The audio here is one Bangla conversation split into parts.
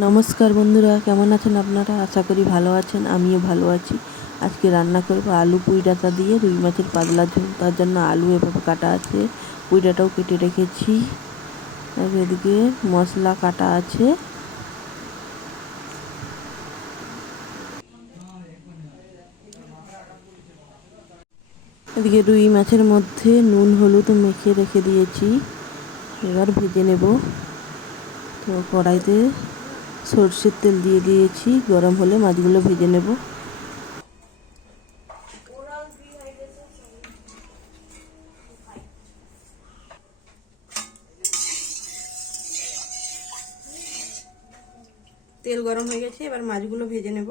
নমস্কার বন্ধুরা, কেমন আছেন আপনারা? আশা করি ভালো আছেন, আমিও ভালো আছি। আজকে রান্না করব আলু পুঁই ডাঁটা দিয়ে, রুই মাছের পাতলা ঝোল। তার জন্য আলু এভাবে কাটা আছে। পুঁই ডাঁটাও কেটে রেখেছি। এদিকে মশলা কাটা আছে। এদিকে রুই মাছের মধ্যে নুন, হলুদ মেখে রেখে দিয়েছি। এবার ভেজে নেব। তো কড়াইতে সর্ষের তেল দিয়ে দিয়েছি। গরম হলে মাছগুলো ভেজে নেব। তেল গরম হয়ে গেছে, এবার মাছগুলো ভেজে নেব।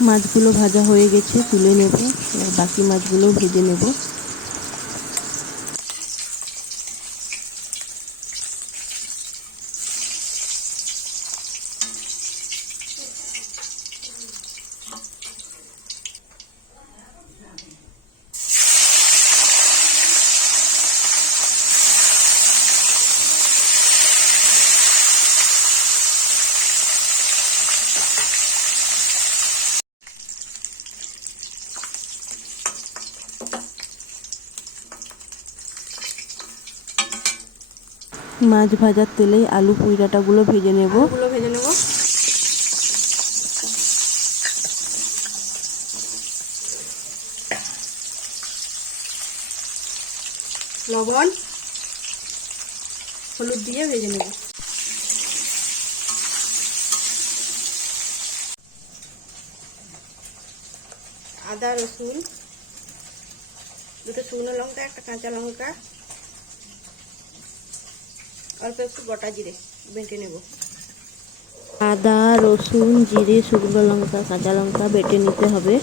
মাছগুলো ভাজা হয়ে গেছে তুলে নেব বাকি মাছগুলো ভেজে নেব। মাছ ভাজার তেলেই আলু পুঁই ডাঁটাগুলো ভেজে নেব। ভেজে নেব। লবণ, হলুদ দিয়ে ভেজে নেব। আদা, রসুন, দুটো শুকনো লঙ্কা, একটা কাঁচা লঙ্কা। অল্প একটু গোটা জিরে বেটে নেব। আদা রসুন জিরে শুকনো লঙ্কা কাঁচা লঙ্কা বেটে নিতে হবে।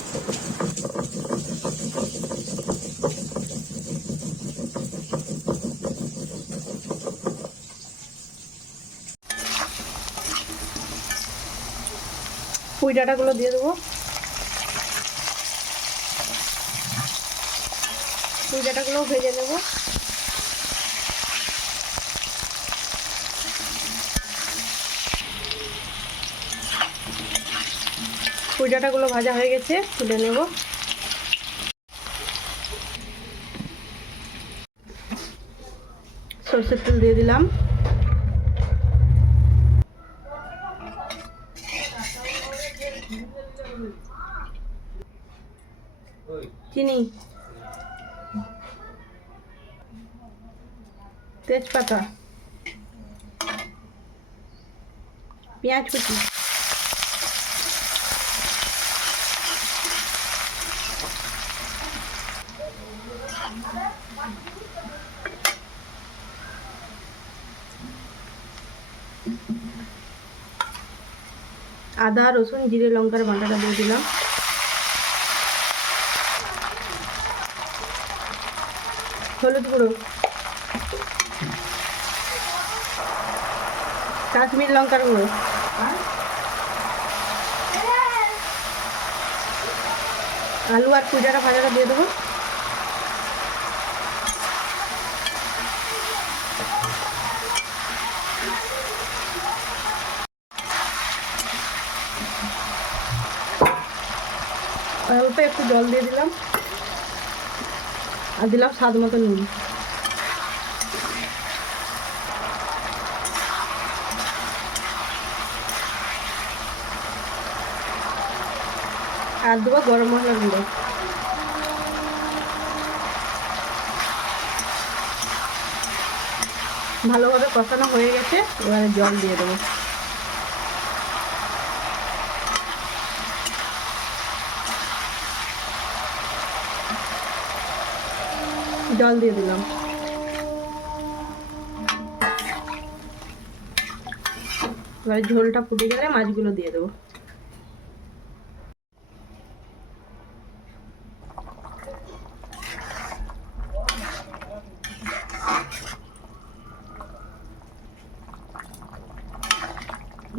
পুঁই ডাঁটাগুলো দিয়ে দেবো। পুঁই ডাঁটাগুলোও ভেজে নেব। পুঁই ভাজা হয়ে গেছে তুলে নেব। সরষের তেল দিয়ে দিলাম। চিনি। তেজপাতা। পেঁয়াজ কুচি। আদা, রসুন, জিরে, লঙ্কার বাটাটা দিয়ে দিলাম। হলুদ গুঁড়ো। কাশ্মীর লঙ্কার গুঁড়ো। আলু আর পূজাটা ভাজাটা দিয়ে দেবো। অল্প একটু জল দিয়ে দিলাম। আর দিলাম স্বাদ মতো নুন। আর দেবো গরম মশলা গুঁড়ো। ভালোভাবে কষানো হয়ে গেছে, এবারে জল দিয়ে দেবো। জল দিয়ে দিলাম। এবারে ঝোলটা ফুটে গেলে মাছগুলো দিয়ে দেবো।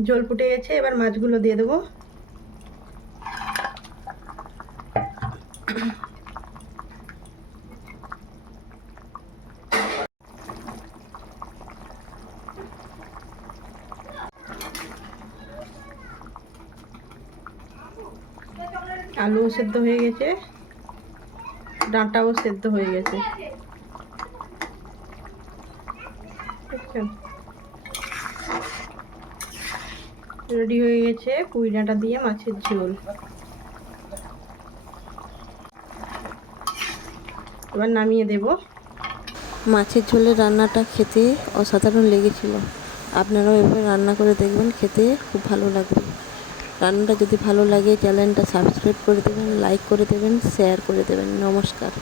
জল ফুটে গেছে, এবার মাছগুলো দিয়ে দেবো। আলু সেদ্ধ হয়ে গেছে, ডাঁটাও সেদ্ধ হয়ে গেছে। রেডি হয়ে গেছে পুঁই ডাঁটা দিয়ে মাছের ঝোল। এবার নামিয়ে দেব। মাছের ঝোলের রান্নাটা খেতে অসাধারণ লেগেছিল। আপনারাও এভাবে রান্না করে দেখবেন, খেতে খুব ভালো লাগবে। রান্নাটা যদি ভালো লাগে, চ্যানেলটা সাবস্ক্রাইব করে দেবেন লাইক করে দেবেন শেয়ার করে দেবেন। নমস্কার।